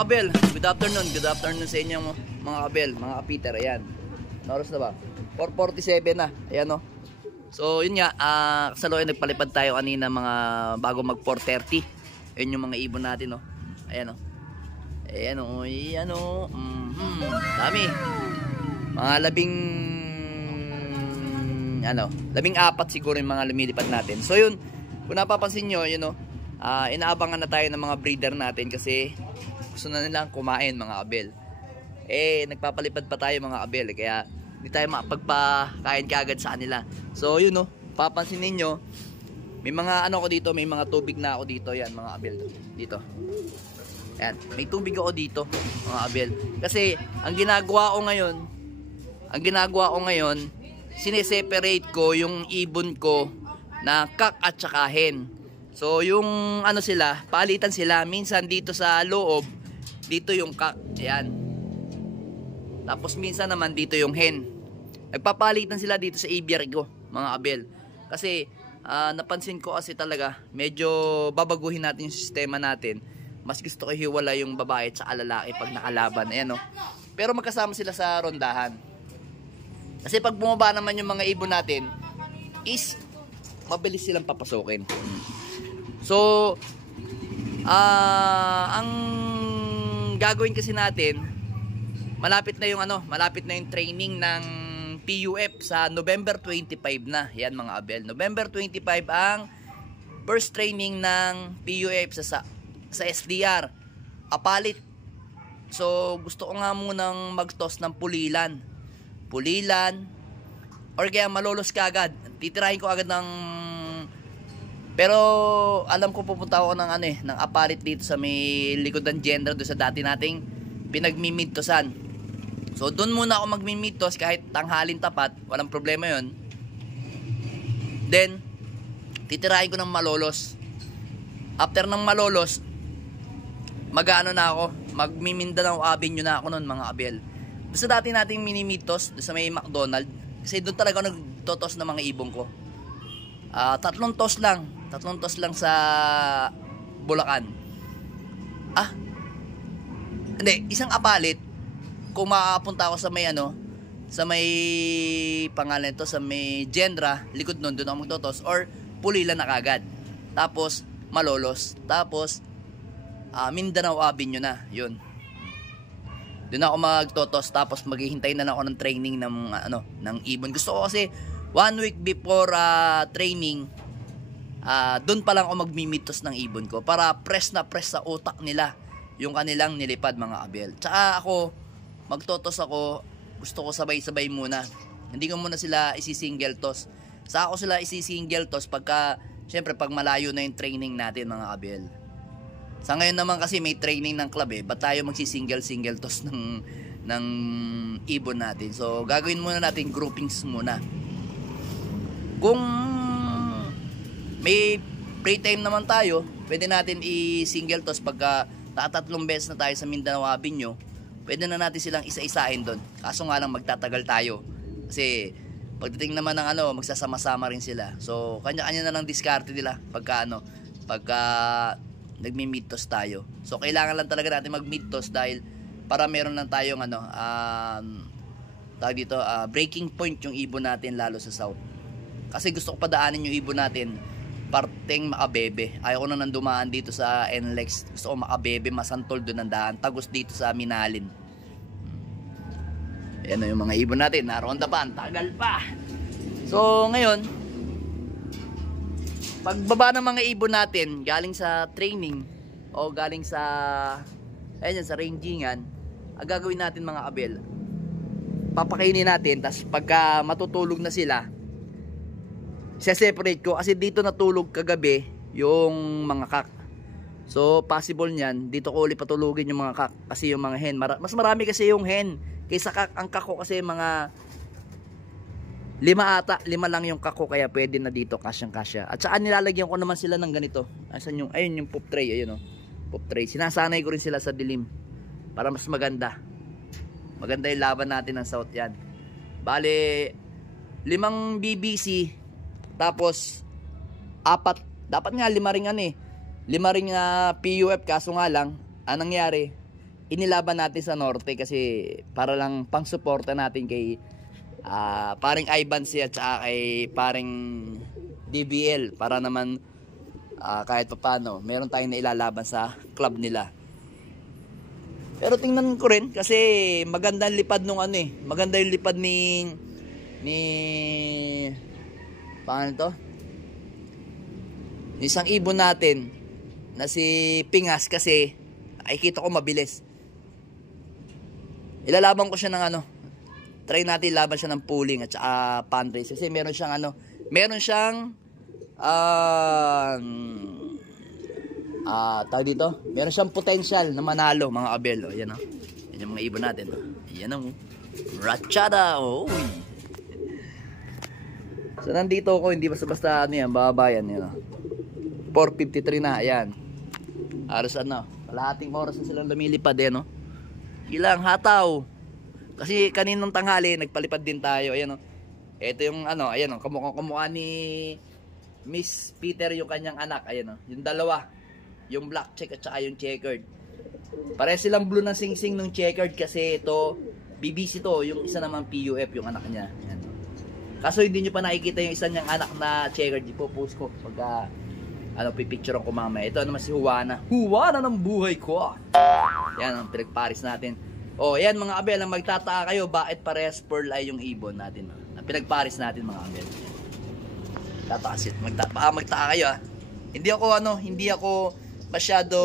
kabel, good afternoon sa inyo mga kabel, mga kapiter. Ayan, oras na ba? 4:47 na, ayan o. So yun nga, kasalukuyan nagpalipad tayo kanina mga bago mag 4:30. Ayan yung mga ibon natin o. Ayan o. Ayan o, ayan o. Dami. Mga 14 siguro yung mga lumilipad natin. So yun, kung napapansin nyo, yun o, inaabangan na tayo ng mga breeder natin kasi gusto na nilang kumain mga kabel. Nagpapalipad pa tayo mga kabel, kaya hindi tayo makapagpakain kaagad sa kanila. So yun o, papansin ninyo, may mga ano ko dito, may mga tubig na ako dito. Yan mga kabel, dito. Yan, may tubig ako dito mga kabel. Kasi ang ginagawa ko ngayon, sineseparate ko yung ibon ko na kak at saka hen. So yung ano sila, palitan sila. Minsan dito sa loob, dito yung kak. Ayan. Tapos minsan naman dito yung hen. Nagpapalitan sila dito sa aviary ko mga kabel. Kasi napansin ko kasi talaga medyo babaguhin natin yung sistema natin. Mas gusto ko hiwala yung babae at saka lalaki pag nakalaban. Ayan o. Pero magkasama sila sa rondahan. Kasi pag bumaba naman yung mga ibon natin, is mabilis silang papasukin. So, ang gagawin kasi natin, malapit na yung training ng PUF sa November 25 na. Yan mga abel. November 25 ang first training ng PUF sa SDR. Apalit. So, gusto ko nga munang mag-toss ng pulilan, or kaya malolos ka agad. Titirahin ko agad ng, pero alam ko pupunta ako ng apalit dito sa may likod ng Gendra, doon sa dati nating pinagmimidtosan. So doon muna ako magmimidtos kahit tanghalin tapat, walang problema yon. Then titirahin ko ng malolos. After ng malolos, mag-ano na ako, magmi-Mindanao Avenue na ako noon mga abel. Doon sa dati nating minimitos, doon sa may McDonald, kasi doon talaga ako nagtotos ng mga ibon ko. Tatlong toss lang sa Bulacan. Hindi, isang apalit. Kung makapunta ako sa may sa may pangalan ito, sa may Gendra, likod nun, doon ako magtotos, or Pulilan na kagad. Tapos malolos, tapos Mindanao Avenue na, yun. Doon ako magtotos, tapos maghihintay na lang ako ng training ng ibon. Gusto ko kasi 1 week before training, doon pa lang ako magmimitos ng ibon ko para press sa utak nila yung kanilang nilipad mga abel. Tsaka ako, magtotos ako, gusto ko sabay-sabay muna. Hindi ko muna sila isi-single toss. Sa ako sila isi-single toss syempre pag malayo na yung training natin mga abel. Sa ngayon naman kasi may training ng club ba't tayo magsi-single toss ng ibon natin? So gagawin muna natin groupings muna. Kung may free time naman tayo, pwede natin i-single toss pagka tatlong beses na tayo sa Mindanao Avenue. Pwede na natin silang isa-isahin doon. Kaso nga lang magtatagal tayo. Kasi pagdating naman ng magsasama-sama rin sila. So kanya-kanya na lang diskarte nila pagka nagmi-midtoss tayo. So kailangan lang talaga natin mag-midtoss dahil para meron lang tayong breaking point yung ibon natin lalo sa south. Kasi gusto ko padaanin yung ibon natin parteng Makabebe. Ayaw ko na nang dumaan dito sa NLEX. Gusto ko Makabebe, Masantol doon ang daan. Tagos dito sa Minalin. Ayan yung mga ibon natin. Naroon pa, tagal pa. So ngayon, pagbaba ng mga ibon natin galing sa training o galing sa sa rangingan, ang gagawin natin mga abel, papakainin natin, tas pagka matutulog na sila, separate ko kasi dito natulog kagabi yung mga kak. So possible niyan dito ko ulit patulugin yung mga kak kasi yung mga hen, mas marami kasi yung hen kaysa kak. Ang kak ko kasi mga 5 lang yung kako, kaya pwede na dito kasyang-kasya. At saka nilalagyan ko naman sila ng ganito. Ayun yung pop tray, ayun pop tray. Sinasanay ko rin sila sa dilim para mas maganda. Maganda yung laban natin ng south yan. Bale 5 BBC tapos 4, dapat nga 5 ring 5 ring PUF, kaso nga lang anong nangyari, inilaban natin sa norte kasi para lang pang suporta natin kay paring Ivan siya at saka kay paring DBL para naman kahit paano meron tayong nailalaban sa club nila. Pero tingnan ko rin kasi maganda ang lipad nung ano eh. Maganda yung lipad ni paano to? Isang ibon natin na si Pingas kasi ay kita ko mabilis. Ilalaban ko siya ng ano. Try natin laban siya ng pooling at saka pantrace kasi meron siyang ano, meron siyang tawag dito, meron siyang potential na manalo mga kabel. O, yan o. Yan yung mga ibon natin. O. Yan o. Ratchada. Oy. So nandito ako, hindi basta-basta ano yan, bababayan yan o. 4:53 na, ayan. Aros ano, kalahating oras na silang lumilipad eh, no? Ilang hataw. Kasi kaninang tanghali, nagpalipad din tayo, ayan o. Ito yung ano, ayan o, kamukha ni Miss Peter yung kanyang anak, ayan o. Yung dalawa, yung black check at saka yung checkered. Pare silang blue ng sing-sing ng checkered kasi ito, BBC to, yung isa naman PUF, yung anak niya. Ayan o. Kaso hindi nyo pa nakikita yung isa niyang anak na checkered, ipopost ko pagka ano, pipicturean ko mamaya. Ito naman si Juana. Juana ng buhay ko. Yan ang pinagparis natin. Oh, yan mga abel, ang magtataka kayo bakit parehas pearl eye yung ibon natin. Ang pinagparis natin mga abel. Tataas it. Magtaka kayo ah. Hindi ako masyado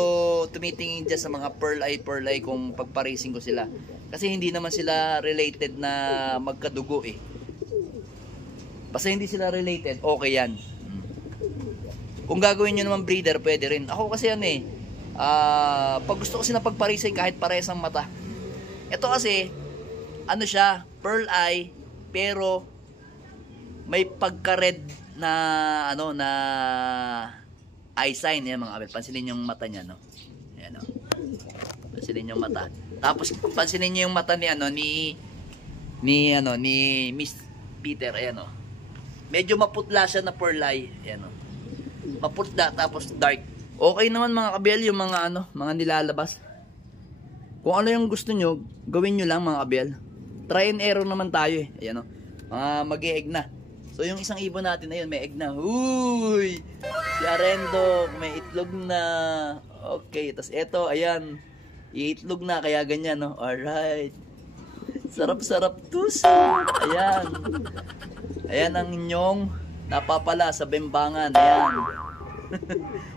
tumitingin dyan sa mga pearl eye kung pagparising ko sila. Kasi hindi naman sila related na magkadugo eh. Basta hindi sila related, okay yan. Kung gagawin nyo naman breeder, pwede rin. Ako kasi ano eh, pag gusto ko sila pagparisay kahit parehas ang mata. Ito kasi, ano siya, pearl eye, pero may pagka-red na, ano, na eye sign. Yan mga abel, pansinin yung mata niya, no? Ayan, no? Pansinin yung mata. Tapos, pansinin nyo yung mata ni, ano, ni Miss Peter, ayan, no? Medyo maputla siya na pearl eye, ayan, no? Maputla tapos dark. Okay naman mga kabel yung mga ano, mga nilalabas. Kung ano yung gusto nyo, gawin nyo lang mga kabel. Try and error naman tayo eh. Ayan o. Mga mag-e-egg na. So yung isang ibon natin ayun, may egg na. Uy! Si Arendo, may itlog na. Okay, tapos eto, ayan. Iitlog na, kaya ganyan no. Alright. Sarap-sarap tus. Ayan. Ayan ang inyong napapala sa bembangan. Ayan.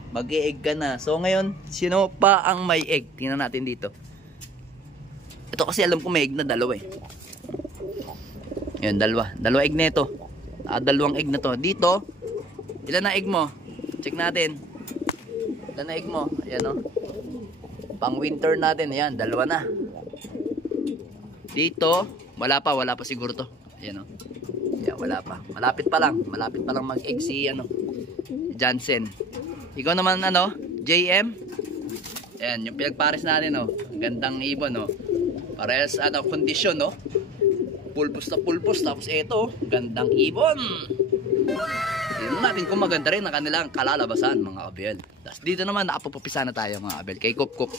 Mag-e-egg ka na. So ngayon, sino pa ang may egg? Tingnan natin dito. Ito kasi alam ko may egg na dalawa eh. Ayan, dalawa. Dalawa egg na ito. Dalawang egg na to. Dito, ilan na egg mo? Check natin. Ilan na egg mo? Ayan o. Pang winter natin. Ayan, dalawa na. Dito, wala pa siguro to. Ayan o. Ayan, wala pa. Malapit pa lang mag-egg si ano, Jansen. Ikaw naman ano, JM. Ayan, yung pinagpares natin oh. Gandang ibon oh. Parehas ano, kondisyon oh. Pulpos na pulpos. Tapos ito, gandang ibon. Tignan natin kung maganda rin ang kanilang kalalabasan mga abel. Tapos dito naman nakapupupisa na tayo mga abel. Kay Kup Kup.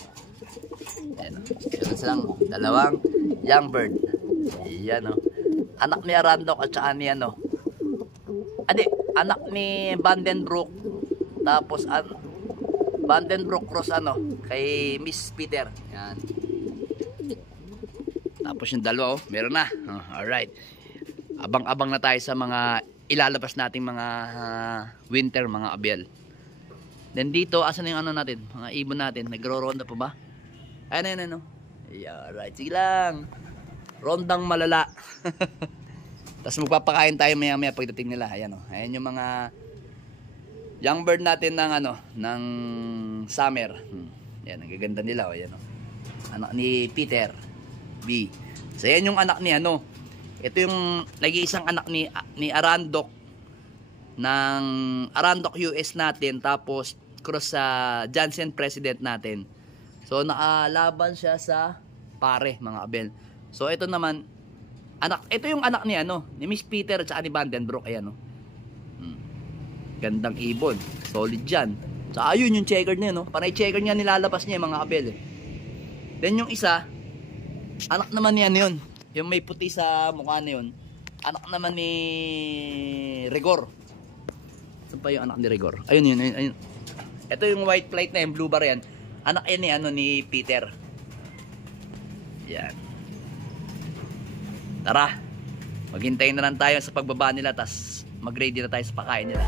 Ayan oh. Meron silang dalawang young bird. Ayan oh. Anak ni Arandok at saka ni ano. Anak ni Vandenbroek. Tapos Vandenbroek cross ano kay Miss Peter. Yan. Tapos yung dalawa oh, meron na. Alright. Abang-abang na tayo sa mga ilalabas nating mga winter mga abel. Then dito, asan yung ano natin? Mga ibon natin. Nagro-ronda pa ba? Ayun. Yeah, alright. Sige lang. Rondang malala. Tapos magpapakain tayo maya-maya pagdating nila. Ayan oh. Ayan yung mga young bird natin ng ano, ng summer. Ayan, ang gaganda nila oh. Ayan oh. Anak ni Peter B. So ayan yung anak ni ano. Ito yung nag-iisang anak ni Arandok ng Arandok US natin, tapos cross sa Jansen President natin. So nakalaban siya sa pare mga abel. So ito naman ito yung anak ni ano, ni Miss Peter at saka ni Vandenbroek. Ayan oh. Gandang ibon. Solid dyan. So ayun yung checkered niya no. Panay checkered niya nilalabas niya mga abel eh. Then yung isa, anak naman ni ano yun. Yung may puti sa mukha na yun. Anak naman ni Rigor. Saan pa yung anak ni Rigor? Ayun yun, ayun. Ito yung white flight na yung blue bar yan. Anak yan ni, ano, ni Peter. Yan. Tara. Maghintay na lang tayo sa pagbaba nila. Tas mag-ready na tayo sa pakain nila.